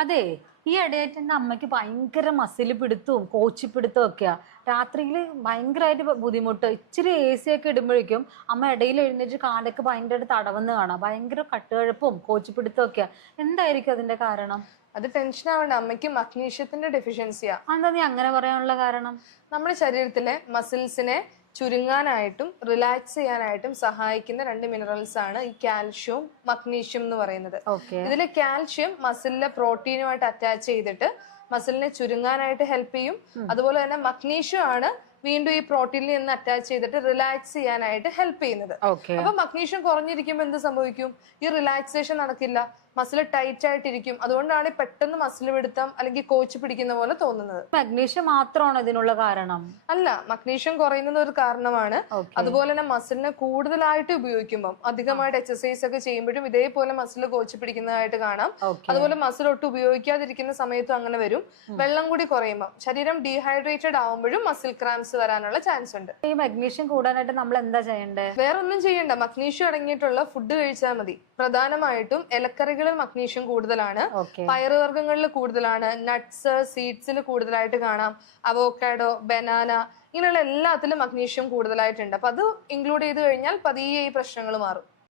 അതെ, ഈ ഇടയായിട്ട് എന്റെ അമ്മയ്ക്ക് ഭയങ്കര മസിൽ പിടുത്തവും കോച്ചിപ്പിടുത്തവും ഒക്കെയാ. രാത്രിയിൽ ഭയങ്കരമായിട്ട് ബുദ്ധിമുട്ട്. ഇച്ചിരി എ സി ഒക്കെ ഇടുമ്പോഴേക്കും അമ്മ ഇടയിൽ എഴുന്നേറ്റ് കാലൊക്കെ ഭയങ്കരമായിട്ട് തടവന്ന് കാണാം. ഭയങ്കര കട്ടുകഴപ്പും കോച്ചിപ്പിടുത്തവും ഒക്കെയാ. എന്തായിരിക്കും അതിന്റെ കാരണം? അത് ടെൻഷൻ ആവണ്ട, അമ്മയ്ക്ക് മഗ്നീഷ്യത്തിന്റെ ഡെഫിഷ്യൻസിയാ. അതെന്താ നീ അങ്ങനെ പറയാനുള്ള കാരണം? നമ്മുടെ ശരീരത്തിലെ മസിൽസിനെ ചുരുങ്ങാനായിട്ടും റിലാക്സ് ചെയ്യാനായിട്ടും സഹായിക്കുന്ന രണ്ട് മിനറൽസ് ആണ് ഈ കാൽഷ്യവും മഗ്നീഷ്യം എന്ന് പറയുന്നത്. ഓക്കെ. ഇതിലെ കാൽഷ്യം മസിലിലെ പ്രോട്ടീനുമായിട്ട് അറ്റാച്ച് ചെയ്തിട്ട് മസിലിനെ ചുരുങ്ങാനായിട്ട് ഹെൽപ്പ് ചെയ്യും. അതുപോലെ തന്നെ മഗ്നീഷ്യം ആണ് വീണ്ടും ഈ പ്രോട്ടീനിൽ നിന്ന് അറ്റാച്ച് ചെയ്തിട്ട് റിലാക്സ് ചെയ്യാനായിട്ട് ഹെൽപ്പ് ചെയ്യുന്നത്. ഓക്കെ. അപ്പൊ മഗ്നീഷ്യം കുറഞ്ഞിരിക്കുമ്പോൾ എന്ത് സംഭവിക്കും? ഈ റിലാക്സേഷൻ നടക്കില്ല, മസിൽ ടൈറ്റ് ആയിട്ടിരിക്കും. അതുകൊണ്ടാണ് പെട്ടെന്ന് മസിൽ പിടുത്തം അല്ലെങ്കിൽ കോച്ച് പിടിക്കുന്ന പോലെ തോന്നുന്നത്. മഗ്നീഷ്യം മാത്രമാണോ ഇതിനുള്ള കാരണം? അല്ല, മഗ്നീഷ്യം കുറയുന്നത് ഒരു കാരണമാണ്. അതുപോലെ തന്നെ മസിലിനെ കൂടുതലായിട്ട് ഉപയോഗിക്കുമ്പോൾ, അധികമായിട്ട് എക്സസൈസ് ഒക്കെ ചെയ്യുമ്പോഴും ഇതേപോലെ മസിൽ കോച്ച് പിടിക്കുന്നതായിട്ട് കാണാം. അതുപോലെ മസിൽ ഒട്ടും ഉപയോഗിക്കാതിരിക്കുന്ന സമയത്തും അങ്ങനെ വരും. വെള്ളം കൂടി കുറയുമ്പോൾ ശരീരം ഡീഹൈഡ്രേറ്റഡ് ആവുമ്പോഴും മസിൽ ക്രാംസ് വരാനുള്ള ചാൻസ് ഉണ്ട്. ഈ മഗ്നീഷ്യം കൂടാനായിട്ട് നമ്മൾ എന്താ ചെയ്യണ്ടേ? വേറെ ഒന്നും ചെയ്യണ്ട, മഗ്നീഷ്യം അടങ്ങിയിട്ടുള്ള ഫുഡ് കഴിച്ചാൽ മതി. പ്രധാനമായിട്ടും ഇലക്കറികളിൽ മഗ്നീഷ്യം കൂടുതലാണ്, പയറുവർഗ്ഗങ്ങളിൽ കൂടുതലാണ്, നട്ട്സ് സീഡ്സിൽ കൂടുതലായിട്ട് കാണാം, അവോക്കാഡോ, ബനാന, ഇങ്ങനെയുള്ള എല്ലാത്തിലും മഗ്നീഷ്യം കൂടുതലായിട്ടുണ്ട്. അപ്പൊ അത് ഇൻക്ലൂഡ് ചെയ്ത് കഴിഞ്ഞാൽ പതിയെ ഈ പ്രശ്നങ്ങൾ മാറും.